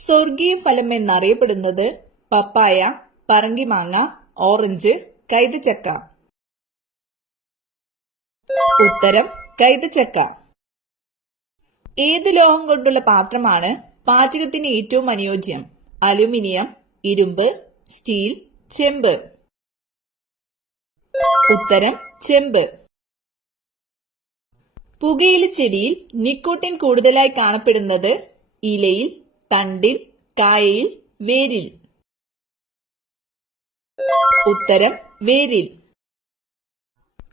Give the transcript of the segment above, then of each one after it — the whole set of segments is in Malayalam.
സ്വർഗീയ ഫലം എന്നറിയപ്പെടുന്നത് പപ്പായ, പറങ്കിമാങ്ങ, ഓറഞ്ച്, കൈതച്ചക്ക. ഉത്തരം കൈതച്ചക്ക. ഏത് ലോഹം കൊണ്ടുള്ള പാത്രമാണ് പാചകത്തിന് ഏറ്റവും അനുയോജ്യം? അലുമിനിയം, ഇരുമ്പ്, സ്റ്റീൽ, ചെമ്പ്. ഉത്തരം ചെമ്പ്. പുകയില ചെടിയിൽ നിക്കോട്ടിൻ കൂടുതലായി കാണപ്പെടുന്നത് ഇലയിൽ, തണ്ടിൽ, കായയിൽ, വേരിൽ. ഉത്തരം വേരിൽ.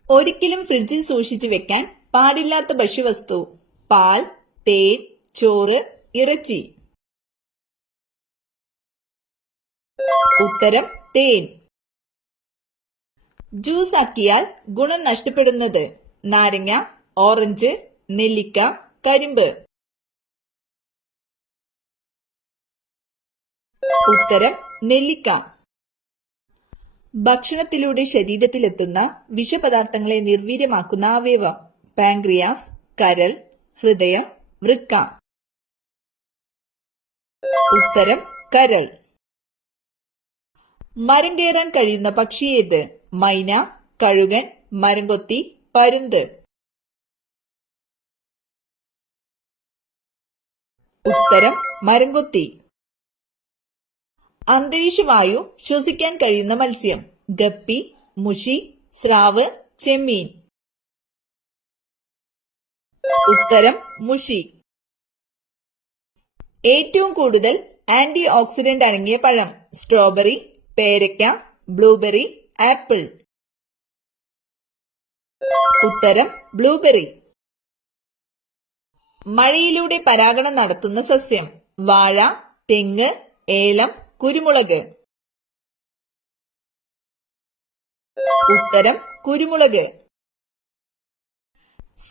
ഒരിക്കലും ഫ്രിഡ്ജിൽ സൂക്ഷിച്ചു വെക്കാൻ പാടില്ലാത്ത ഭക്ഷ്യവസ്തു: പാൽ, തേൻ, ചോറ്, ഇറച്ചി. ഉത്തരം തേൻ. ജ്യൂസ് ആക്കിയാൽ ഗുണം നഷ്ടപ്പെടുന്നത്: നാരങ്ങ, ഓറഞ്ച്, നെല്ലിക്ക, കരിമ്പ്. ഉത്തരം നെല്ലിക്ക. ഭക്ഷണത്തിലൂടെ ശരീരത്തിലെത്തുന്ന വിഷപദാർത്ഥങ്ങളെ നിർവീര്യമാക്കുന്ന അവയവം: പാൻക്രിയാസ്, കരൾ, ഹൃദയം, വൃക്ക. ഉത്തരം കരൾ. മരം കയറാൻ കഴിയുന്ന പക്ഷി ഏത്? മൈന, കഴുകൻ, മരംകൊത്തി, പരുന്ത്. ഉത്തരം മരംകൊത്തി. അന്തരീക്ഷവായു ശ്വസിക്കാൻ കഴിയുന്ന മത്സ്യം: ഗപ്പി, മുഷി, സ്രാവ്, ചെമ്മീൻ. ഉത്തരം മുഷി. ഏറ്റവും കൂടുതൽ ആന്റി ഓക്സിഡന്റ് അടങ്ങിയ പഴം: സ്ട്രോബെറി, പേരയ്ക്ക, ബ്ലൂബെറി, ആപ്പിൾ. ഉത്തരം ബ്ലൂബെറി. മഴയിലൂടെ പരാഗണം നടത്തുന്ന സസ്യം: വാഴ, തെങ്ങ്, ഏലം, കുരുമുളക്. ഉത്തരം കുരുമുളക്.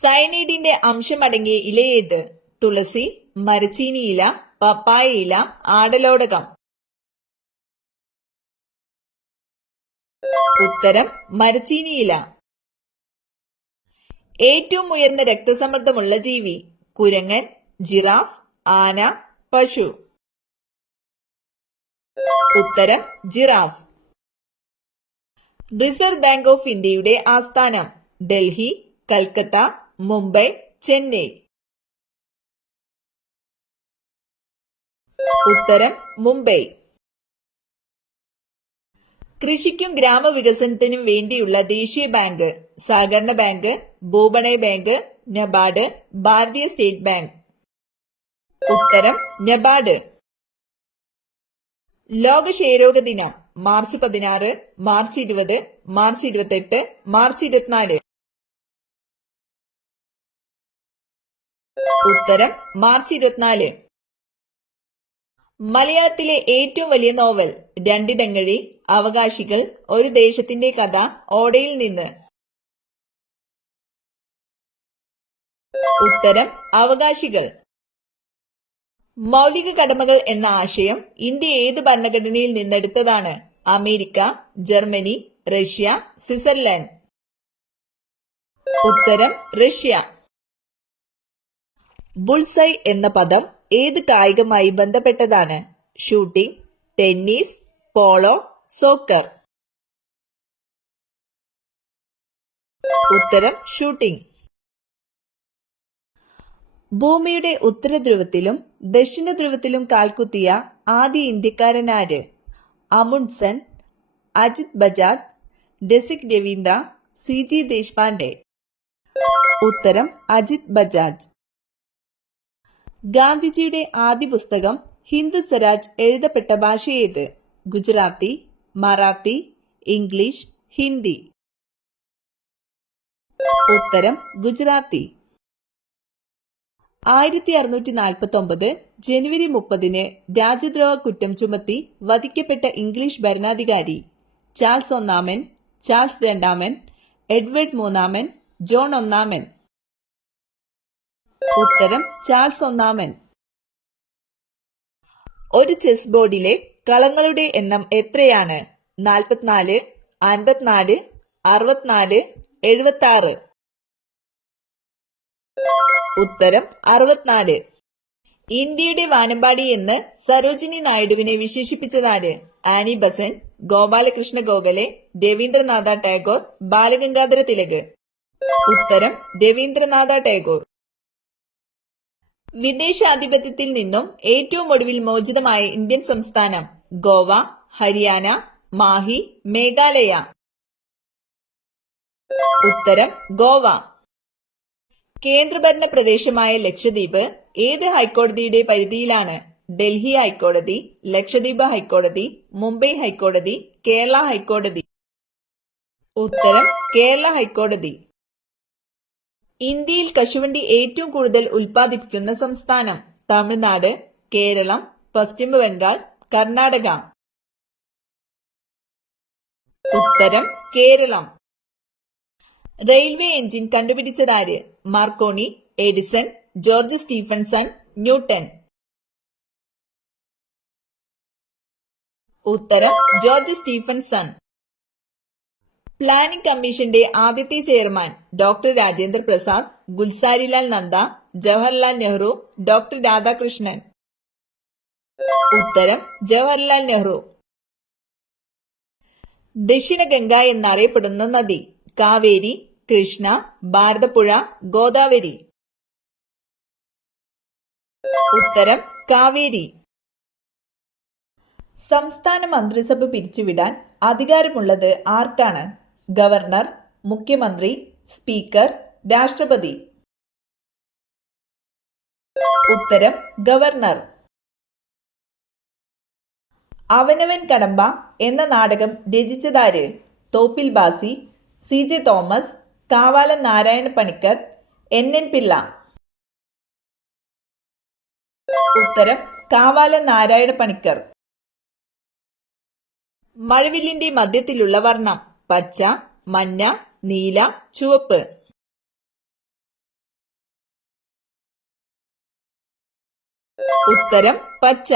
സയനൈഡിന്റെ അംശമടങ്ങിയ ഇല ഏത്? തുളസി, മരച്ചീനി ഇല, പപ്പായ ഇല, ആടലോടകം. ഉത്തരം മരച്ചീനി ഇല. ഏറ്റവും ഉയർന്ന രക്തസമ്മർദ്ദമുള്ള ജീവി: കുരങ്ങൻ, ജിറാഫ്, ആന, പശു. ഉത്തരം ജിറാഫ്. റിസർവ് ബാങ്ക് ഓഫ് ഇന്ത്യയുടെ ആസ്ഥാനം: ഡൽഹി, കൽക്കത്ത, മുംബൈ, ചെന്നൈ. ഉത്തരം മുംബൈ. കൃഷിക്കും ഗ്രാമവികസനത്തിനും വേണ്ടിയുള്ള ദേശീയ ബാങ്ക്: സഹകരണ ബാങ്ക്, ഭൂപണയ ബാങ്ക്, നബാർഡ്, ഭാരതീയ സ്റ്റേറ്റ് ബാങ്ക്. ഉത്തരം നബാർഡ്. ലോക ക്ഷയരോഗ ദിനം: മാർച്ച് 16, മാർച്ച് 20, മാർച്ച് 28, മാർച്ച് 24. ഉത്തരം മാർച്ച് 24. മലയാളത്തിലെ ഏറ്റവും വലിയ നോവൽ: രണ്ടിടങ്ങഴി, അവകാശികൾ, ഒരു ദേശത്തിന്റെ കഥ, ഓടയിൽ നിന്ന്. ഉത്തരം അവകാശികൾ. മൗലിക കടമകൾ എന്ന ആശയം ഇന്ത്യ ഏത് ഭരണഘടനയിൽ നിന്നെടുത്തതാണ്? America, Germany, Russia, Switzerland. ഉത്തരം റഷ്യ. ബുൾസൈ എന്ന പദം ഏത് കായികമായി ബന്ധപ്പെട്ടതാണ്? Shooting, tennis, polo, soccer. ഉത്തരം ഷൂട്ടിംഗ്. ഭൂമിയുടെ ഉത്തരധ്രുവത്തിലും ദക്ഷിണ ധ്രുവത്തിലും കാൽകുത്തിയ ആദ്യ ഇന്ത്യക്കാരനാര്? അമുണ്ട്സൺ, അജിത് ബജാജ്, ഡെസിക് രവീന്ദ്ര, CG ദേശ്പാണ്ഡെ. ഉത്തരം അജിത് ബജാജ്. ഗാന്ധിജിയുടെ ആദ്യ പുസ്തകം ഹിന്ദ് സ്വരാജ് എഴുതപ്പെട്ട ഭാഷ ഏത്? ഗുജറാത്തി, മറാത്തി, ഇംഗ്ലീഷ്, ഹിന്ദി. ഉത്തരം ഗുജറാത്തി. 1649 ജനുവരി 30 രാജ്യദ്രോഹ കുറ്റം ചുമത്തി വധിക്കപ്പെട്ട ഇംഗ്ലീഷ് ഭരണാധികാരി: ചാൾസ് ഒന്നാമൻ, ചാൾസ് രണ്ടാമൻ, എഡ്വേർഡ് മൂന്നാമൻ, ജോൺ ഒന്നാമൻ. ഉത്തരം ചാൾസ് ഒന്നാമൻ. ഒരു ചെസ് ബോർഡിലെ കളങ്ങളുടെ എണ്ണം എത്രയാണ്? 44, 54, 64, 76. ഉത്തരം 64. ഇന്ത്യയുടെ വാനമ്പാടി എന്ന് സരോജിനി നായിഡുവിനെ വിശേഷിപ്പിച്ചതാര്? Annie Besant, Gopal Krishna Gokhale, Rabindranath Tagore, Bal Gangadhar Tilak. ഉത്തരം രവീന്ദ്രനാഥ ടാഗോർ. വിദേശാധിപത്യത്തിൽ നിന്നും ഏറ്റവും ഒടുവിൽ മോചിതമായ ഇന്ത്യൻ സംസ്ഥാനം? ഗോവ, ഹരിയാന, മാഹി, മേഘാലയ. ഉത്തരം ഗോവ. കേന്ദ്രഭരണ പ്രദേശമായ ലക്ഷദ്വീപ് ഏത് ഹൈക്കോടതിയുടെ പരിധിയിലാണ്? ഡൽഹി ഹൈക്കോടതി, ലക്ഷദ്വീപ് ഹൈക്കോടതി, മുംബൈ ഹൈക്കോടതി, കേരള ഹൈക്കോടതി. ഉത്തരം കേരള ഹൈക്കോടതി. ഇന്ത്യയിൽ കശുവണ്ടി ഏറ്റവും കൂടുതൽ ഉൽപ്പാദിപ്പിക്കുന്ന സംസ്ഥാനം? തമിഴ്നാട്, കേരളം, പശ്ചിമ ബംഗാൾ, കർണാടക. ഉത്തരം കേരളം. റെയിൽവേ എഞ്ചിൻ കണ്ടുപിടിച്ചതാര്? Marconi, Edison, George Stephenson, Newton. ഉത്തരം ജോർജ് സ്റ്റീഫൻസൺ. പ്ലാനിംഗ് കമ്മീഷന്റെ ആദ്യത്തെ chairman? Doctor Rajendra Prasad, Gulzarilal Nanda, Jawaharlal Nehru, doctor Radhakrishnan. ഉത്തരം ജവഹർലാൽ നെഹ്റു. ദക്ഷിണ ഗംഗ എന്നറിയപ്പെടുന്ന നദി? കാവേരി, കൃഷ്ണ, ഭാരതപ്പുഴ, ഗോദാവരി. ഉത്തരം കാവേരി. സംസ്ഥാന മന്ത്രിസഭ പിരിച്ചുവിടാൻ അധികാരമുള്ളത് ആർക്കാണ്? ഗവർണർ, മുഖ്യമന്ത്രി, സ്പീക്കർ, രാഷ്ട്രപതി. ഉത്തരം ഗവർണർ. അവനവൻ കടമ്പ എന്ന നാടകം രചിച്ചതാര്? Thoppil Bhasi, CJ Thomas, Kavalam Narayana Panicker, NN Pillai. ഉത്തരം കാവാലം നാരായണ പണിക്കർ. മഴവില്ലിന്റെ മധ്യത്തിലുള്ള വർണ്ണം? പച്ച, മഞ്ഞ, നീല, ചുവപ്പ്. ഉത്തരം പച്ച.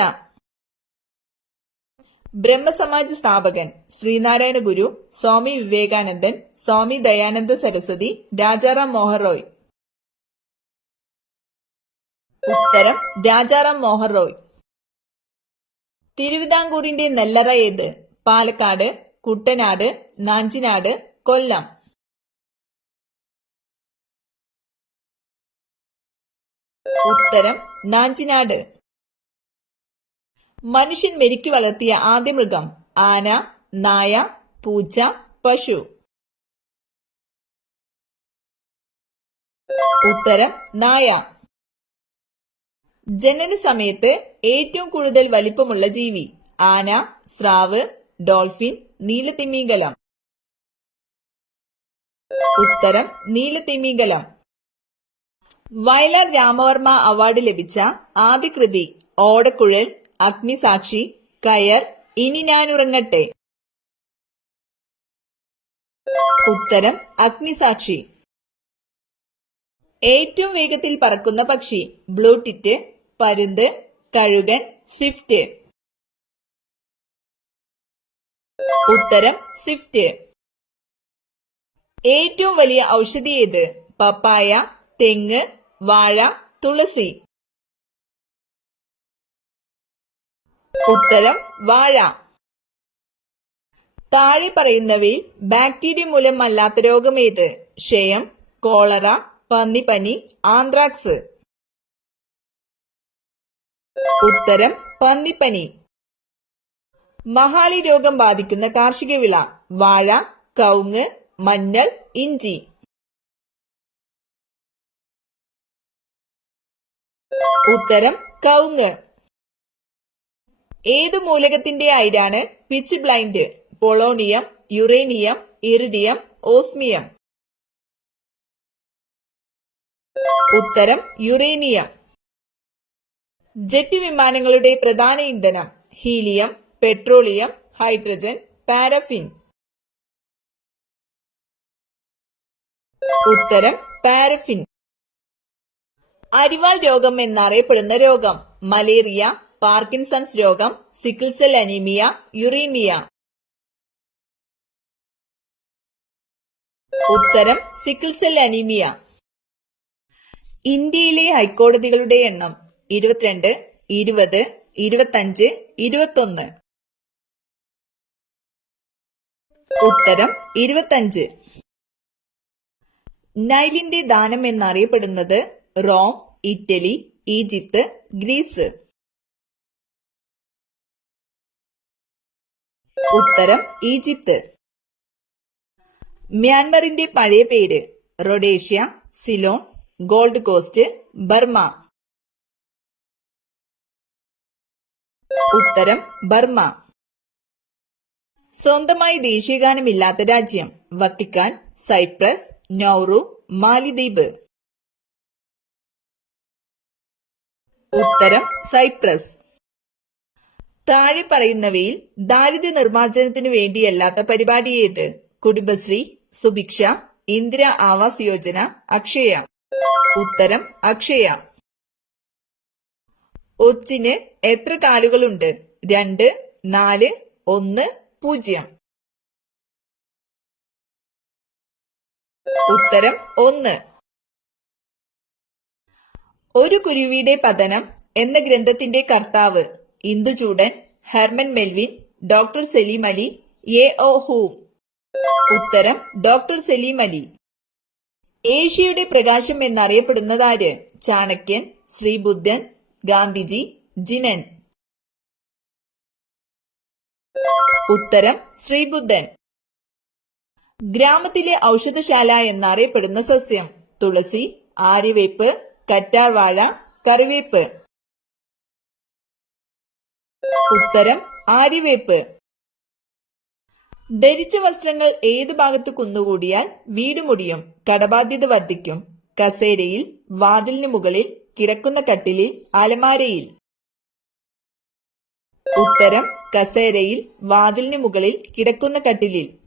ബ്രഹ്മസമാജ് സ്ഥാപകൻ? ശ്രീനാരായണ ഗുരു, സ്വാമി വിവേകാനന്ദൻ, സ്വാമി ദയാനന്ദ സരസ്വതി, രാജാറാം മോഹൻ റോയ്. ഉത്തരം രാജാറാം മോഹൻ റോയ്. തിരുവിതാംകൂറിന്റെ നെല്ലറ ഏത്? പാലക്കാട്, കുട്ടനാട്, നാഞ്ചിനാട്, കൊല്ലം. ഉത്തരം നാഞ്ചിനാട്. മനുഷ്യൻ മെരുക്കി വളർത്തിയ ആദ്യ മൃഗം? ആന, നായ, പൂച്ച, പശു. ഉത്തരം നായ. ജനന സമയത്ത് ഏറ്റവും കൂടുതൽ വലിപ്പമുള്ള ജീവി? ആന, സ്രാവ്, ഡോൾഫിൻ, നീലത്തിമിംഗലം. ഉത്തരം നീലത്തിമിംഗലം. വയലാർ രാമവർമ്മ അവാർഡ് ലഭിച്ച ആദ്യ കൃതി? ഓടക്കുഴൽ, അഗ്നിസാക്ഷി, കയർ, ഇനി ഞാനുറങ്ങട്ടെ. ഉത്തരം അഗ്നിസാക്ഷി. ഏറ്റവും വേഗത്തിൽ പറക്കുന്ന പക്ഷി? ബ്ലൂടിറ്റ്, പരുന്ത്, കഴുകൻ, സ്വിഫ്റ്റ്. ഉത്തരം സ്വിഫ്റ്റ്. ഏറ്റവും വലിയ ഔഷധി ഏത്? പപ്പായ, തെങ്ങ്, വാഴ, തുളസി. ഉത്തരം വാഴ. താഴെ പറയുന്നവയിൽ ബാക്ടീരിയ മൂലമല്ലാത്ത രോഗം ഏത്? ക്ഷയം, കോളറ, പന്നിപ്പനി, ആന്ത്രാക്സ്. ഉത്തരം പന്നിപ്പനി. മഹാളി രോഗം ബാധിക്കുന്ന കാർഷിക വിള? വാഴ, കവുങ്ങ്, മഞ്ഞൾ, ഇഞ്ചി. ഉത്തരം കവുങ്ങ്. ഏതു മൂലകത്തിന്റെ അയിരാണ് pitchblende? Polonium, uranium, iridium, osmium. ഉത്തരം യുറേനിയം. ജെറ്റ് വിമാനങ്ങളുടെ പ്രധാന ഇന്ധനം? Helium, petroleum, hydrogen, paraffin. ഉത്തരം പാരഫിൻ. അരിവാൾ രോഗം എന്നറിയപ്പെടുന്ന രോഗം? മലേറിയ, പാർക്കിൻസൺസ് രോഗം, സിക്കിൾ സെൽ അനീമിയ, യുറീമിയ. ഉത്തരം സിക്കിൾ സെൽ അനീമിയ. ഇന്ത്യയിലെ ഹൈക്കോടതികളുടെ എണ്ണം? 22, 20, 25, 21. ഉത്തരം 25. നൈലിന്റെ ദാനം എന്നറിയപ്പെടുന്നത് റോം, ഇറ്റലി, ഈജിപ്ത്, ഗ്രീസ്. ഉത്തരം ഈജിപ്ത്. മ്യാൻമറിന്റെ പഴയ പേര് Rhodesia, Ceylon, gold cost, Burma. ഉത്തരം ബർമ. സ്വന്തമായി ദേശീയഗാനമില്ലാത്ത രാജ്യം വത്തിക്കാൻ, സൈപ്രസ്, നൗറു, മാലിദ്വീപ്. ഉത്തരം സൈപ്രസ്. താഴെ പറയുന്നവയിൽ ദാരിദ്ര്യ നിർമ്മാർജ്ജനത്തിനു വേണ്ടിയല്ലാത്ത പരിപാടി ഏത്? കുടുംബശ്രീ, സുഭിക്ഷ, ഇന്ദിര ആവാസ് യോജന, അക്ഷയ. ഉത്തരം അക്ഷയ. ഒച്ചിന് എത്ര കാലുകളുണ്ട്? 2, 4, 1, 0. ഉത്തരം 1. ഒരു കുരുവിയുടെ പതനം എന്ന ഗ്രന്ഥത്തിന്റെ കർത്താവ് Induchoodan, Herman Melville, doctor Salim Ali, A O. Hume. ഉത്തരം ഡോക്ടർ സലീം അലി. ഏഷ്യയുടെ പ്രകാശം എന്നറിയപ്പെടുന്നതാര്? ചാണക്യൻ, ശ്രീബുദ്ധൻ, ഗാന്ധിജി, ജിനൻ. ഉത്തരം ശ്രീബുദ്ധൻ. ഗ്രാമത്തിലെ ഔഷധശാല എന്നറിയപ്പെടുന്ന സസ്യം തുളസി, ആര്യവേപ്പ്, കറ്റാർവാഴ, കറിവേപ്പ്. ഉത്തരം ആര്യവേപ്പ്. ധരിച്ച വസ്ത്രങ്ങൾ ഏത് ഭാഗത്ത് കുന്നുകൂടിയാൽ വീട് മുടിയും, കടബാധ്യത വർദ്ധിക്കും? കസേരയിൽ, വാതിലിന് മുകളിൽ, കിടക്കുന്ന കട്ടിലിൽ, അലമാരയിൽ. ഉത്തരം കസേരയിൽ, വാതിലിന് മുകളിൽ, കിടക്കുന്ന കട്ടിലിൽ.